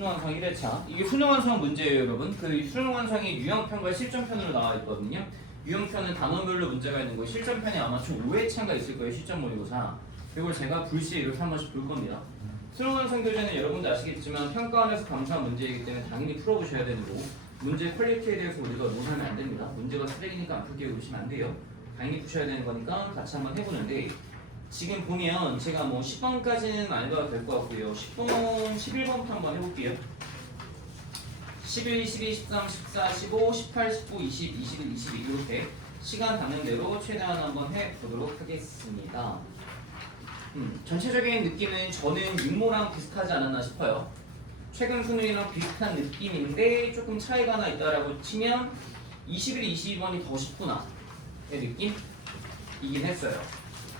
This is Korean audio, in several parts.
수능완성 1회차. 이게 수능완성 문제예요, 여러분. 그 수능완성이 유형편과 실전편으로 나와 있거든요. 유형편은 단원별로 문제가 있는 거, 실전편이 아마 총 5회차가 있을 거예요, 시점 모의고사. 이걸 제가 불시에 이렇게 한 번씩 볼 겁니다. 수능완성 교재는 여러분도 아시겠지만 평가원에서 감사한 문제이기 때문에 당연히 풀어보셔야 되는 거고, 문제 퀄리티에 대해서 우리가 논하면 안 됩니다. 문제가 쓰레기니까 안 풀게 그러시면 안 돼요. 당연히 푸셔야 되는 거니까 같이 한번 해보는데, 지금 보면 제가 뭐 10번까지는 안 해봐도 될 것 같고요. 10번, 11번부터 한번 해볼게요. 11, 12, 13, 14, 15, 18, 19, 20, 21, 22 이렇게 시간 닿는 대로 최대한 한번 해보도록 하겠습니다. 전체적인 느낌은 저는 육모랑 비슷하지 않았나 싶어요. 최근 수능이랑 비슷한 느낌인데 조금 차이가 하나 있다라고 치면 21, 22번이 더 쉽구나 의 느낌이긴 했어요.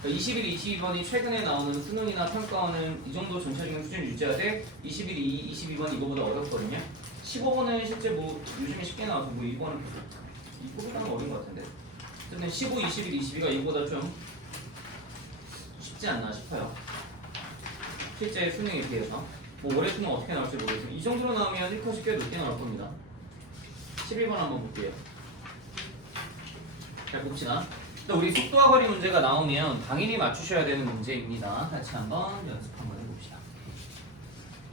21, 22번이 최근에 나오는 수능이나 평가원은 이 정도 전체적인 수준 유지해야 돼. 21, 22번 이거보다 어렵거든요. 15번은 실제 뭐 요즘에 쉽게 나와서 뭐 이거는 이거보다는 어려운 것 같은데. 어쨌든 15, 21, 22가 이거보다 좀 쉽지 않나 싶어요. 실제 수능에 비해서. 뭐 올해 수능 어떻게 나올지 모르겠지만 이 정도로 나오면 1컷이 꽤 높게 나올 겁니다. 11번 한번 볼게요. 잘 봅시다. 우리 속도와 거리 문제가 나오면 당연히 맞추셔야 되는 문제입니다. 같이 한번 연습 한번 해봅시다.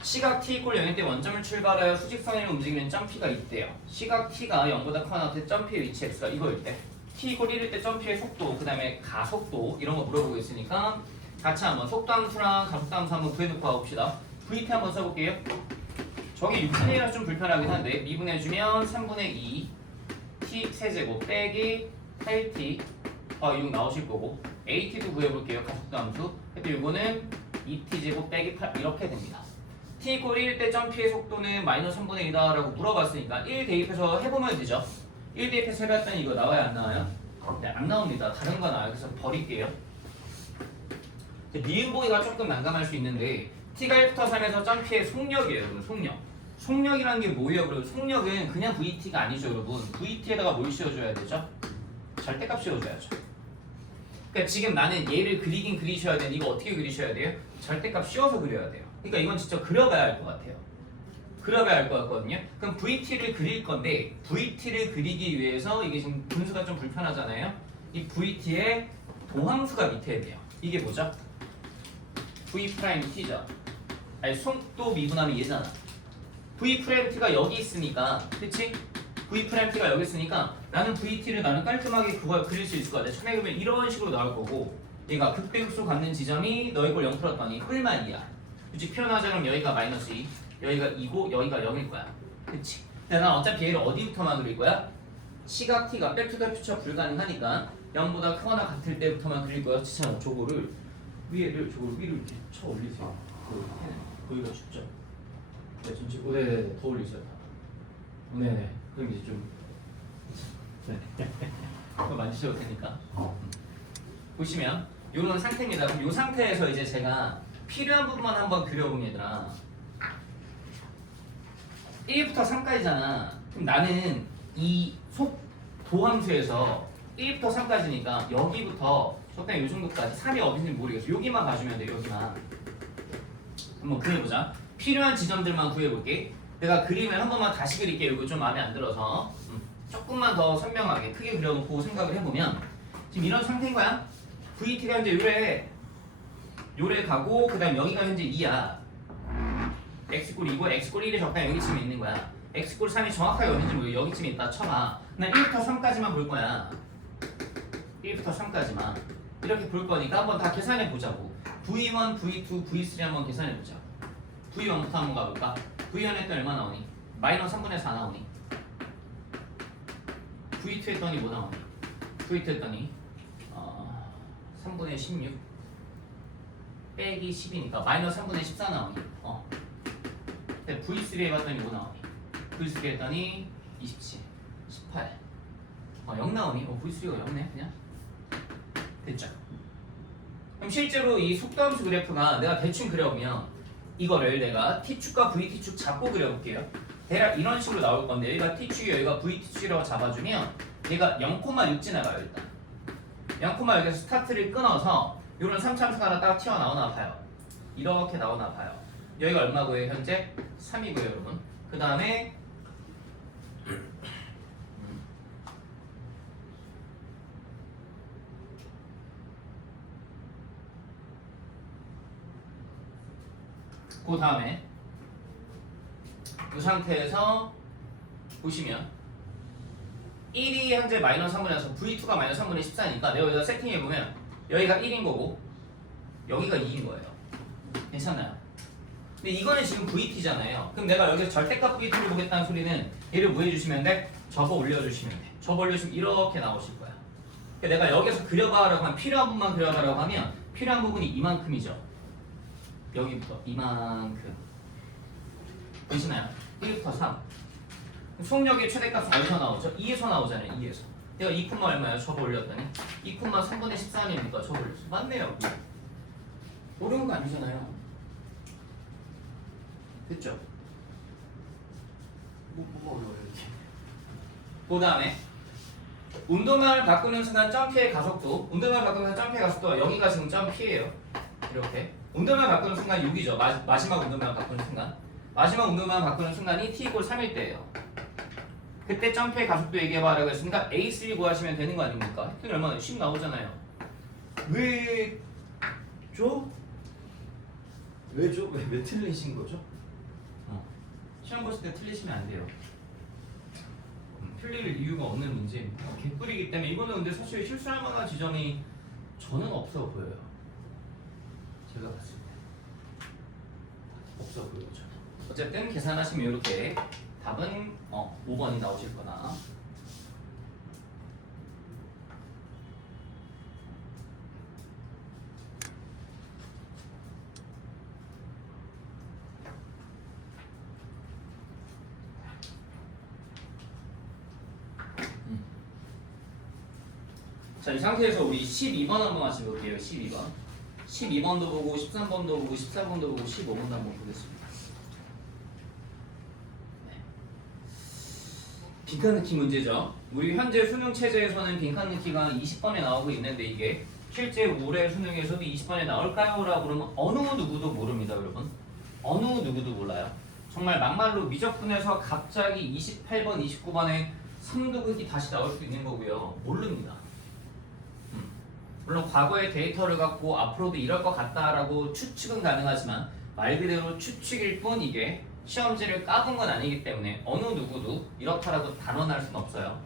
시각 t = 0일 때 원점을 출발하여 수직선을 움직이는 점P가 있대요. 시각 t가 0보다 커나 때 점P의 위치 x가 이거일 때 t = 1일 때 점P의 속도, 그 다음에 가속도 이런 거 물어보고 있으니까 같이 한번 속도함수랑 가속도함수 한번 구해놓고 가봅시다. VT 한번 써볼게요. 저게 6분의 1이라 좀 불편하긴 한데 미분해주면 3분의 2 t 세제곱 빼기 8t 6 나오실 거고 AT도 구해볼게요. 가속도 함수. 근데 이거는 2t제곱 빼기 8 이렇게 됩니다. t = 1일 때 점P의 속도는 마이너스 3분의 1이다 라고 물어봤으니까 1 대입해서 해보면 되죠. 1 대입해서 해봤더니 이거 나와요 안 나와요? 네, 안 나옵니다. 다른 거 나와요. 그래서 버릴게요. 니은 보기가 조금 난감할 수 있는데 t가 1부터 3에서 점P의 속력이에요. 여러분 속력. 속력이라는 게 뭐예요? 여러분 속력은 그냥 VT가 아니죠. 여러분 VT에다가 뭘 씌워줘야 되죠? 절대값 씌워줘야죠. 그러니까 지금 나는 얘를 그리긴 그리셔야 되는데 이거 어떻게 그리셔야 돼요? 절대값 씌워서 그려야 돼요. 그러니까 이건 진짜 그려봐야 할 것 같아요. 그려봐야 할 것 같거든요. 그럼 VT를 그릴 건데 VT를 그리기 위해서 이게 지금 분수가 좀 불편하잖아요. 이 VT의 도함수가 밑에 돼요. 이게 뭐죠? V'T죠. 아니 속도 미분하면 얘잖아. V'T가 여기 있으니까 그치? V'T가 여기 있으니까 나는 VT를 나는 깔끔하게 그걸 그릴 수 있을 것 같아. 처음에 그러면 이런 식으로 나올 거고 얘가 극대극소 갖는 지점이 너 이걸 0 풀었더니 뿔만 2야. 그치? 표현하자면 여기가 마이너스 2, 여기가 2고 여기가 0일 거야. 그치? 근데 난 어차피 얘를 어디부터만 그릴 거야? 시각 t가 백투더 퓨처 불가능하니까 0보다 크거나 같을 때부터만 그릴 거야. 진짜 저거를 위로 이렇게 쳐 올리세요. 거기가 쉽죠? 네, 전체 네네 더 올리세요. 네네. 그럼 이제 좀 그거 만지셔도 되니까 보시면 이런 상태입니다. 그럼 이 상태에서 이제 제가 필요한 부분만 한번 그려보면 얘들아 1부터 3까지잖아. 그럼 나는 이 속도함수에서 1부터 3까지니까 여기부터 적당히 이 정도까지 3이 어딘지 모르겠어. 여기만 봐주면 돼. 여기만 한번 그려보자. 필요한 지점들만 구해볼게. 내가 그림을 한 번만 다시 그릴게요. 이거 좀 마음에 안 들어서 조금만 더 선명하게 크게 그려놓고 생각을 해보면 지금 이런 상태인 거야. VT가 현재 요래 가고 그 다음 여기가 현재 2야. X 꼴 2고 X 꼴 1이 적당히 여기쯤에 있는 거야. X 꼴 3이 정확하게 어딘지 모르겠어. 여기쯤에 있다 쳐봐. 난 1부터 3까지만 볼 거야. 1부터 3까지만 이렇게 볼 거니까 한번 다 계산해 보자고. V1, V2, V3 한번 계산해 보자. V1부터 한번 가볼까? V1 했더니 얼마 나오니? 마이너스 3분의 4 나오니? V2 했더니 뭐 나오니? V2 했더니 3분의 16 빼기 10이니까 마이너스 3분의 14 나오니? 근데 V3 해봤더니 뭐 나오니? V3 했더니 27, 18 0 나오니? V3가 0네 그냥? 됐죠? 그럼 실제로 이 속도함수 그래프가 내가 대충 그려보면 이거를 내가 T축과 VT축 잡고 그려볼게요. 대략 이런 식으로 나올 건데 여기가 T축이 여기가 VT축이라고 잡아주면 얘가 0,6 지나가요 일단. 0,6에서 스타트를 끊어서 이런 3참수가 하나 딱 튀어나오나 봐요. 이렇게 나오나 봐요. 여기가 얼마고요? 현재 3이고요, 여러분. 그 다음에 그 다음에 이 상태에서 보시면 1이 현재 마이너스 3분의 1에서 V2가 마이너스 3분의 14니까 내가 여기다 세팅해보면 여기가 1인 거고 여기가 2인 거예요. 괜찮나요? 근데 이거는 지금 VT잖아요. 그럼 내가 여기서 절대값 VT를 보겠다는 소리는 얘를 뭐 해주시면 돼? 접어 올려주시면 돼. 접어 올려주시면 이렇게 나오실 거야. 그러니까 내가 여기서 그려봐라고 하면 필요한 부분만 그려봐라고 하면 필요한 부분이 이만큼이죠. 여기부터 이만큼. 보시나요? 1부터 3. 수능력의 최대값은 어디서 나오죠? 2에서 나오잖아요. 2에서. 내가 2 얼마예요? 접어 올렸더니 2 3분의 14니까 접어 올렸어. 맞네요. 어려운 거 아니잖아요. 됐죠? 뭐가 어려워요 이렇게. 그 다음에 운동량을 바꾸는 순간 점프의 가속도. 운동량을 바꾸는 순간 점프의 가속도가 여기가 지금 점프예요. 이렇게. 운동량을 바꾸는 순간 6이죠. 마지막 운동량을 바꾸는 순간. 마지막 운동량을 바꾸는 순간이 t = 3일 때예요. 그때 점프의 가속도 얘기해봐라고 했으니까 A3 구하시면 되는 거 아닙니까? 혜택이 얼마나 10 나오잖아요. 왜죠? 왜죠? 왜 틀리신 거죠? 시험 보실 때 틀리시면 안 돼요. 틀릴 이유가 없는 문제입니다. 개꿀이기 때문에 이거는 근데 사실 실수할 만한 지점이 저는 없어 보여요. 제가 봤을 때 없어 보여요. 저는. 어쨌든 계산하시면 이렇게 답은 5번이 나오실 거나. 자, 이 상태에서 우리 12번 한번 같이 볼게요. 12번. 12번도 보고 13번도 보고 14번도 보고 15번도 한번 보겠습니다. 네. 빈칸 넣기 문제죠. 우리 현재 수능 체제에서는 빈칸 넣기가 20번에 나오고 있는데 이게 실제 올해 수능에서도 20번에 나올까요? 라고 그러면 어느 누구도 모릅니다, 여러분. 어느 누구도 몰라요. 정말 막말로 미적분에서 갑자기 28번, 29번에 3등급이 다시 나올 수도 있는 거고요. 모릅니다. 물론 과거의 데이터를 갖고 앞으로도 이럴 것 같다라고 추측은 가능하지만 말 그대로 추측일 뿐 이게 시험지를 까본 건 아니기 때문에 어느 누구도 이렇다라고 단언할 수는 없어요.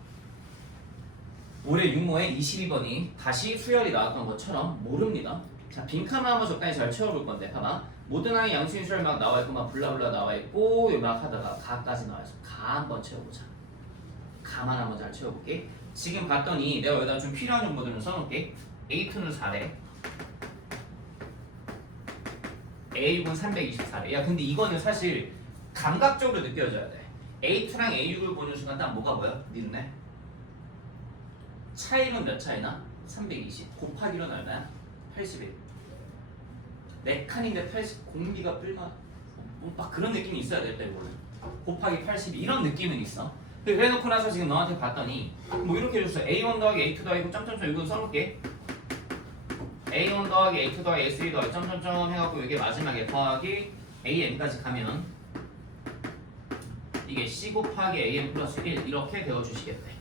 올해 육모에 22번이 다시 수열이 나왔던 것처럼 모릅니다. 자, 빈칸을 한번 적당히 잘 채워볼 건데 봐봐. 모든 항의 양수인 수열 막 나와있고 막 블라블라 나와있고 막 하다가 가까지 나와있어. 가 한번 채워보자. 가만 한번 잘 채워볼게. 지금 봤더니 내가 여기다 좀 필요한 정보들을 써놓을게. A2는 4래. A6은 324래. 야 근데 이거는 사실 감각적으로 느껴져야 돼. A2랑 A6을 보는 순간 딱 뭐가 보여? 네 눈에? 차이는 몇 차이나? 320 곱하기로는 얼마야? 81. 4칸인데 80 공기가 뿔마 막 그런 느낌이 있어야 될 때 이거는 곱하기 82 이런 느낌은 있어. 그래놓고 나서 지금 너한테 봤더니 뭐 이렇게 해줬어. A1 더하기 A2 더하기 점점점 이거 써놓을게. A1 더하기 A2 더하기 A3 더하기 점점점 해갖고 이게 마지막에 더하기 AN까지 가면 이게 C 곱하기 AN 플러스 1 이렇게 되어주시겠대.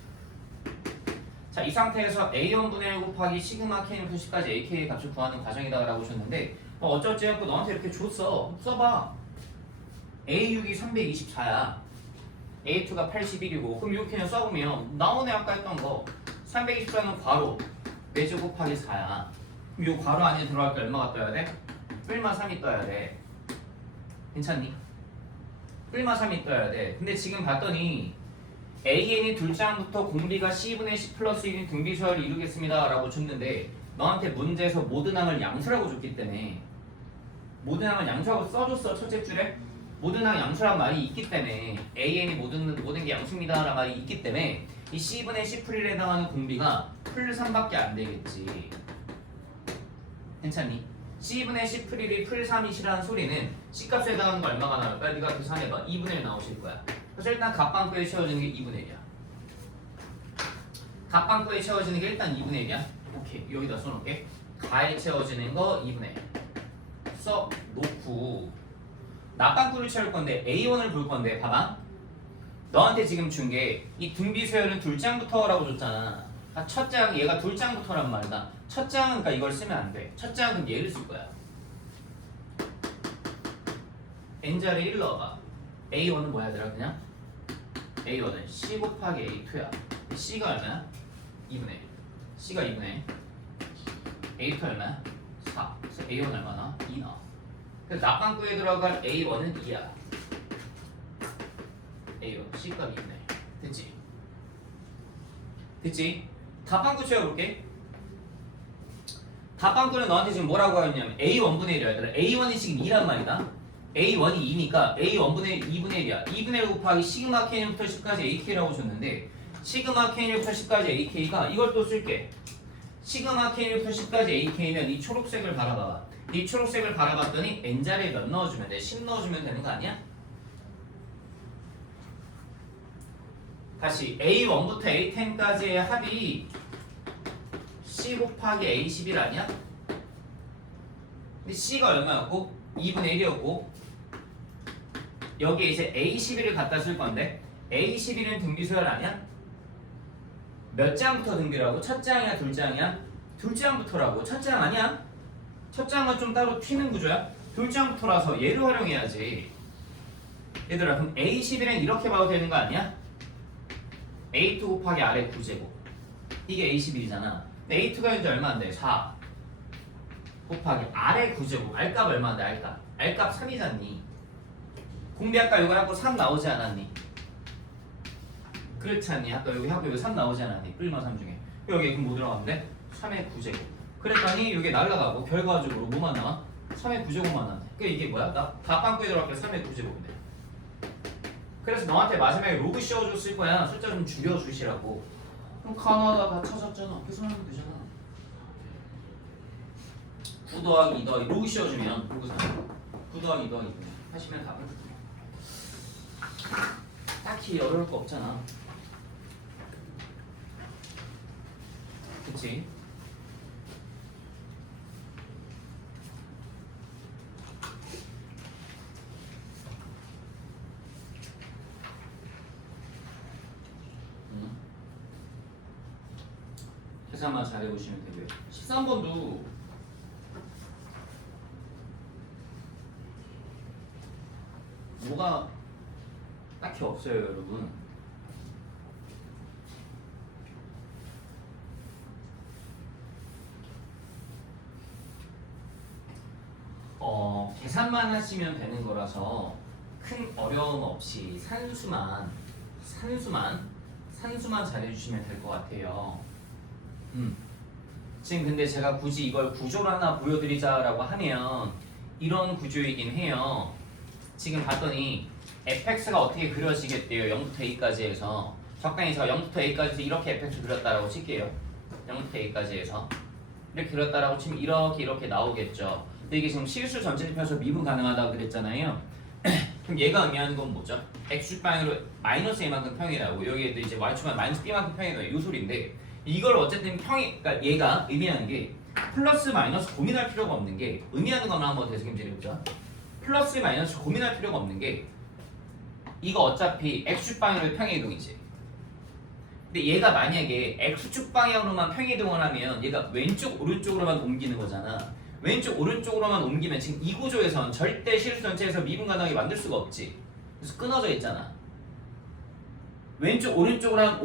자, 이 상태에서 A1분의 1 곱하기 시그마 K는 90까지 AK의 값을 구하는 과정이다 라고 줬는데 어쩔지 않고 너한테 이렇게 줬어. 써봐. A6이 324야. A2가 81이고 그럼 이렇게 그냥 써보면 나오네 아까 했던 거 324는 괄호 4제 곱하기 4야. 그럼 이 괄호 안에 들어갈 때 얼마가 떠야 돼? 뿔마 3이 떠야 돼. 괜찮니? 뿔마 3이 떠야 돼. 근데 지금 봤더니 AN이 둘째 항부터 공비가 C분의 C 플러스 1인 등비수열을 이루겠습니다 라고 줬는데 너한테 문제에서 모든 항을 양수라고 줬기 때문에 모든 항을 양수라고 써줬어. 첫째 줄에 모든 항 양수란 말이 있기 때문에 AN이 모든 게 양수입니다 라는 말이 있기 때문에 이 C분의 C 풀 1에 해당하는 공비가 풀 3밖에 안 되겠지. 괜찮니? C분의 C 풀 1이 풀 3이시라는 소리는 C값에 해당하는 거 얼마가 나올까? 네가 계산해봐. 2분의 1 나오실 거야. 그래서 일단 갑방구에 채워지는 게 2분의 1이야. 갑방구에 채워지는 게 일단 2분의 1이야. 오케이, 여기다 써놓을게. 가에 채워지는 거 2분의 1 써놓고 납방구를 채울 건데 A1을 볼 건데 봐봐. 너한테 지금 준 게 이 등비 수열은 둘 장부터라고 줬잖아. 첫 장 얘가 둘 장부터란 말이다. 첫 장은 그러니까 이걸 쓰면 안 돼. 첫 장은 얘를 쓸 거야. n자리 1 넣어봐. A1은 뭐야 얘들아 그냥? A1은 C 곱하기 A2야. C가 얼마야? 2분의 1. C가 2분의 1. A2 얼마야? 4. 그래서 A1 얼마나? 2 나와. 그래서 납방구에 들어갈 A1은 2야. A1 C값 2분의 1. 됐지? 됐지? 답방구 채워볼게. 답방구는 너한테 지금 뭐라고 하냐면 A1분의 1이야 얘들아. A1이 지금 2란 말이다. A1이 2니까 A1분의 2분의 1이야. 2분의 1 곱하기 시그마 K부터 10까지 AK라고 줬는데 시그마 K부터 10까지 AK가 이걸 또 쓸게. 시그마 K부터 10까지 AK면 이 초록색을 바라봐봐. 이 초록색을 바라봤더니 N자리에 몇 넣어주면 돼? 10 넣어주면 되는 거 아니야? 다시 A1부터 A10까지의 합이 C 곱하기 A11 아니야? 근데 C가 얼마였고? 2분의 1이었고 여기에 이제 A11을 갖다 쓸 건데 A11은 등비수열 아니야? 몇 장부터 등비라고? 첫 장이야? 둘 장이야? 둘 장부터라고. 첫 장 아니야? 첫 장은 좀 따로 튀는 구조야? 둘 장부터라서 얘를 활용해야지. 얘들아 그럼 A11은 이렇게 봐도 되는 거 아니야? A2 곱하기 아래 9제곱 이게 A11이잖아. 근데 A2가 현재 얼마인데? 4 곱하기 아래 9제곱 R값 얼마인데? R값 3이잖니. 공비 아까 이거 하고 3 나오지 않았니? 그렇지 않니? 아까 여기 하고 이거 3 나오지 않았니? 뿔마 3 중에 여기 그럼 뭐 들어가는데? 3의 9제곱 그랬더니 이게 날라가고 결과적으로 뭐만 나와? 3의 9제곱만 나네. 그러니까 이게 뭐야? 나 답방구에 들어갈 때 3의 9제곱인데 그래서 너한테 마지막에 로그 씌워줬을 거야. 숫자 좀 줄여주시라고. 그럼 가나다 다 찾았잖아. 계산하면 되잖아. 9 더하기 2 더하기 로그 씌워주면 로그 3 9 더하기 2 더하기 2 하시면 답은 딱히 어려울 거 없잖아. 그치? 계산만 잘해보시면 되고요. 13번도 뭐가 딱히 없어요 여러분. 계산만 하시면 되는 거라서 큰 어려움 없이 산수만 잘해주시면 될 것 같아요. 지금 근데 제가 굳이 이걸 구조를 하나 보여드리자라고 하면 이런 구조이긴 해요. 지금 봤더니 fx가 어떻게 그려지겠대요. 0부터 a까지 해서 적당히 제가 0부터 a까지 해서 이렇게 fx 그렸다라고 칠게요. 0부터 a까지 해서 이렇게 그렸다라고 치면 이렇게 나오겠죠. 근데 이게 지금 실수 전체 지표에서 미분 가능하다고 그랬잖아요. 그럼 얘가 의미하는 건 뭐죠? x축방으로 마이너스 a만큼 평이라고 여기에도 이제 y축방 마이너스 b만큼 평이다 이 소리인데 이걸 어쨌든 그러니까 얘가 의미하는 게 플러스 마이너스 고민할 필요가 없는 게 의미하는 거나 한번 되새김질해보자. 플러스 마이너스 고민할 필요가 없는 게 이거 어차피 x축 방향으로 평행이동이지. 근데 얘가 만약에 x축 방향으로만 평행이동을 하면 얘가 왼쪽 오른쪽으로만 옮기는 거잖아. 왼쪽 오른쪽으로만 옮기면 지금 이 구조에선 절대 실수 전체에서 미분 가능하게 만들 수가 없지. 그래서 끊어져 있잖아. 왼쪽 오른쪽으로만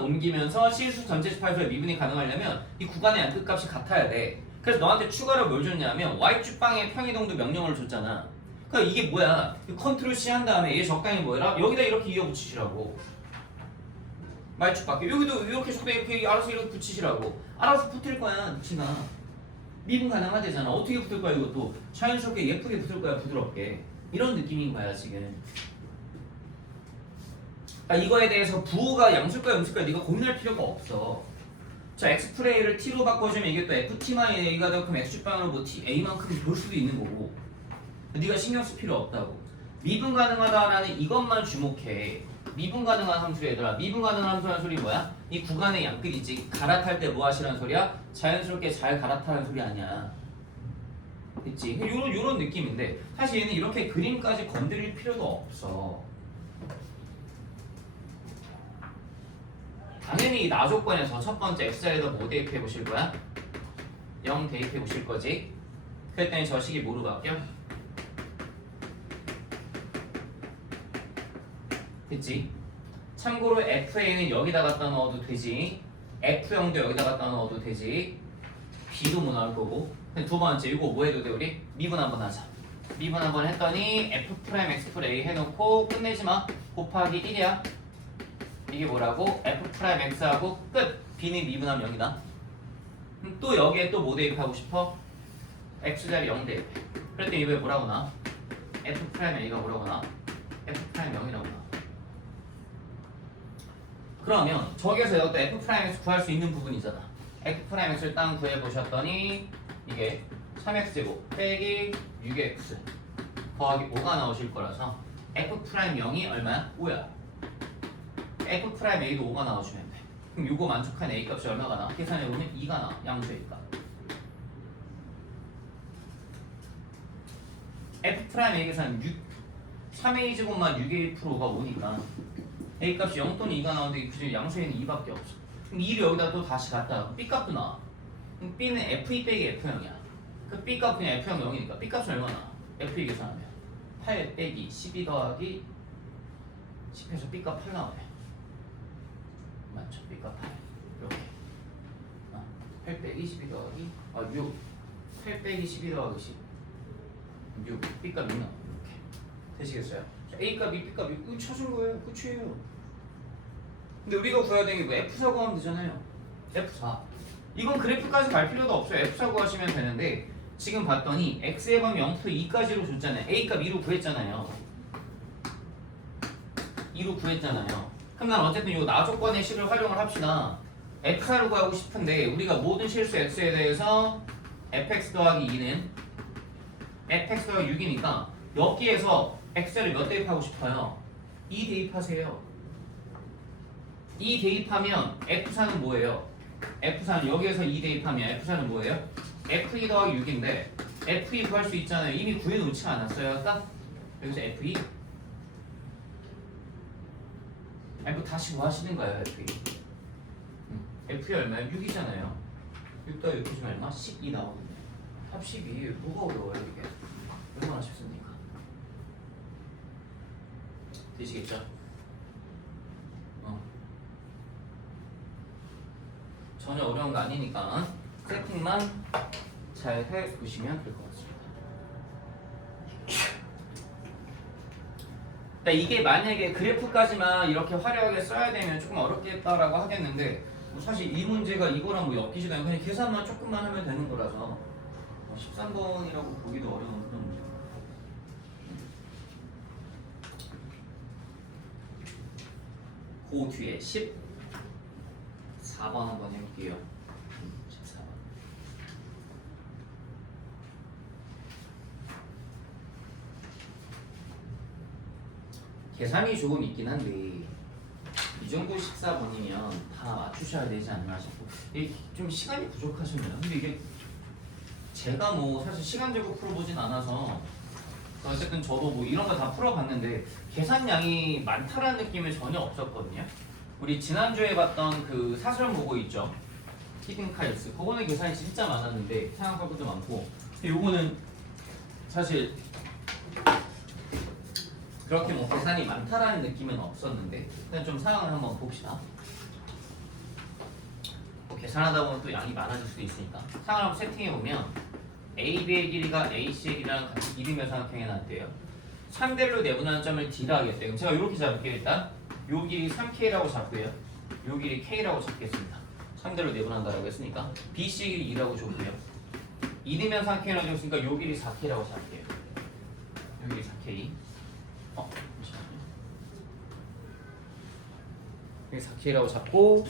옮기면서 실수 전체 스파이스의 미분이 가능하려면 이 구간의 양 끝값이 같아야 돼. 그래서 너한테 추가로 뭘 줬냐면 y축 방의 평이동도 명령어를 줬잖아. 그러니까 이게 뭐야? 컨트롤 C 한 다음에 얘 적당히 뭐해라? 여기다 이렇게 이어 붙이시라고. y축 밖에 여기도 이렇게 적당히 이렇게 알아서 이렇게 붙이시라고. 알아서 붙을 거야, 누치나. 미분 가능하대잖아. 어떻게 붙을 거야 이것도? 자연스럽게 예쁘게 붙을 거야, 부드럽게. 이런 느낌인 거야 지금. 이거에 대해서 부호가 양수일까 음수일까 네가 고민할 필요가 없어. 자, x플레이를 t로 바꿔주면 이게 또 ft-a가 되고 그럼 x축방으로 뭐 a만큼 볼 수도 있는 거고 네가 신경 쓸 필요 없다고. 미분 가능하다라는 이것만 주목해. 미분 가능한 함수 얘들아. 미분 가능한 함수라는 소리 뭐야? 이 구간의 양끝이지. 갈아탈 때 뭐 하시라는 소리야? 자연스럽게 잘 갈아타라는 소리 아니야. 있지. 요런 느낌인데 사실 얘는 이렇게 그림까지 건드릴 필요도 없어. 당연히 이 나 조건에서 첫 번째 x자리에다 뭐 대입해 보실 거야? 0 대입해 보실 거지. 그랬더니 저 식이 뭐로 바뀌어? 됐지? 참고로 FA는 여기다 갖다 넣어도 되지. F0도 여기다 갖다 넣어도 되지. B도 뭐 나올 거고. 두 번째 이거 뭐 해도 돼 우리? 미분 한번 하자. 미분 한번 했더니 F'X' 해놓고 끝내지 마. 곱하기 1이야. 이게 뭐라고? F'X하고 끝. B는 미분하면 0이다. 그럼 또 여기에 또 뭐 대입하고 싶어? X자리 0 대입해. 그랬더니 이거에 뭐라고 나? F'A가 뭐라고 나? F'0이라고 나. 그러면 저기에서 여기다 F'X 구할 수 있는 부분이잖아. F'X를 딱 구해보셨더니 이게 3x제곱 빼기 6x 더하기 5가 나오실 거라서 F'0이 얼마야? 5야. F'A도 5가 나와주면 돼. 그럼 이거 만족한 A 값이 얼마가 나? 계산해보면 2가 나. 양수의 값. F'A 계산 3A 제곱만 6의 1%가 오니까 A 값이 0 또는 2가 나오는데 그 양수에는 2밖에 없어. 그럼 2를 여기다 또 다시 갖다 B 값도 나와. 그럼 B는 F2 빼기 F0이야. 그 B 값 그냥 F0 0이니까 B 값은 얼마나? F2 계산하면 8 빼기 12 더하기 10에서 B 값 8 나오네. 맞죠? B 값 8 이렇게 8 빼기 12 더하기 6 8 빼기 12 더하기 10 6 B 값 6 나와. 이렇게 되시겠어요? A 값이 B 값이 이거 찾은 거예요. 끝이에요. 근데 우리가 구해야 되는 게 뭐 F4 구하면 되잖아요. F4 이건 그래프까지 갈 필요도 없어요. F4 구하시면 되는데 지금 봤더니 X의 범위 0부터 2까지로 줬잖아요. A 값 2로 구했잖아요. 2로 구했잖아요. 그럼 난 어쨌든 이 나 조건의 식을 활용을 합시다. F4를 구하고 싶은데 우리가 모든 실수 X에 대해서 Fx 더하기 2는 Fx 더하기 6이니까 여기에서 X를 몇 대입하고 싶어요? 2 대입하세요. 2 대입하면 F4는 뭐예요? F4는 여기에서 2 대입하면 F4는 뭐예요? F2 더하기 6인데 F2 구할 수 있잖아요. 이미 구해놓지 않았어요? 딱 여기서 F2 F 다시 뭐 하시는 거예요? F2 F2 얼마예요? 6이잖아요. 6 더하기 6 해주면 얼마? 12 나오거든요. 합 12 뭐가 어려워요 이게? 얼마나 쉽습니까? 되시겠죠? 전혀 어려운 거 아니니까 세팅만 잘 해보시면 될 것 같습니다. 그러니까 이게 만약에 그래프까지만 이렇게 화려하게 써야 되면 조금 어렵겠다라고 하겠는데 사실 이 문제가 이거랑 뭐 엮이지도 않고 그냥 계산만 조금만 하면 되는 거라서 13번이라고 보기도 어려운 그런 문제입니다. 그 뒤에 14번 한번 해볼게요. 14번. 계산이 조금 있긴 한데 이 정도 14번이면 다 맞추셔야 되지 않나 싶고 좀 시간이 부족하시네요. 근데 이게 제가 뭐 사실 시간제로 풀어보진 않아서 어쨌든 저도 뭐 이런 거 다 풀어봤는데 계산량이 많다라는 느낌이 전혀 없었거든요. 우리 지난주에 봤던 그 사설 모고 있죠. 히든카이스 그거는 계산이 진짜 많았는데 생각할 것도 많고 근데 요거는 사실 그렇게 뭐 계산이 많다라는 느낌은 없었는데 그냥 좀 상황을 한번 봅시다. 뭐 계산하다 보면 또 양이 많아질 수도 있으니까 상황을 한번 세팅해보면 AB의 길이가 AC의 길이랑 같이 이름의 삼각형에 나왔대요. 3대로 내분하는 점을 D라 하겠대요. 그럼 제가 이렇게 잡을게요. 일단 요 길이 3K라고 잡고요. 요 길이 K라고 잡겠습니다. 3대로 내분한다라고 했으니까 BC 길이 2라고 줬고요. 이등변 삼각형이라고 줬으니까 요 길이 4K라고 잡을게요. 요 길이 4K. 잠시만요. 여기 4K라고 잡고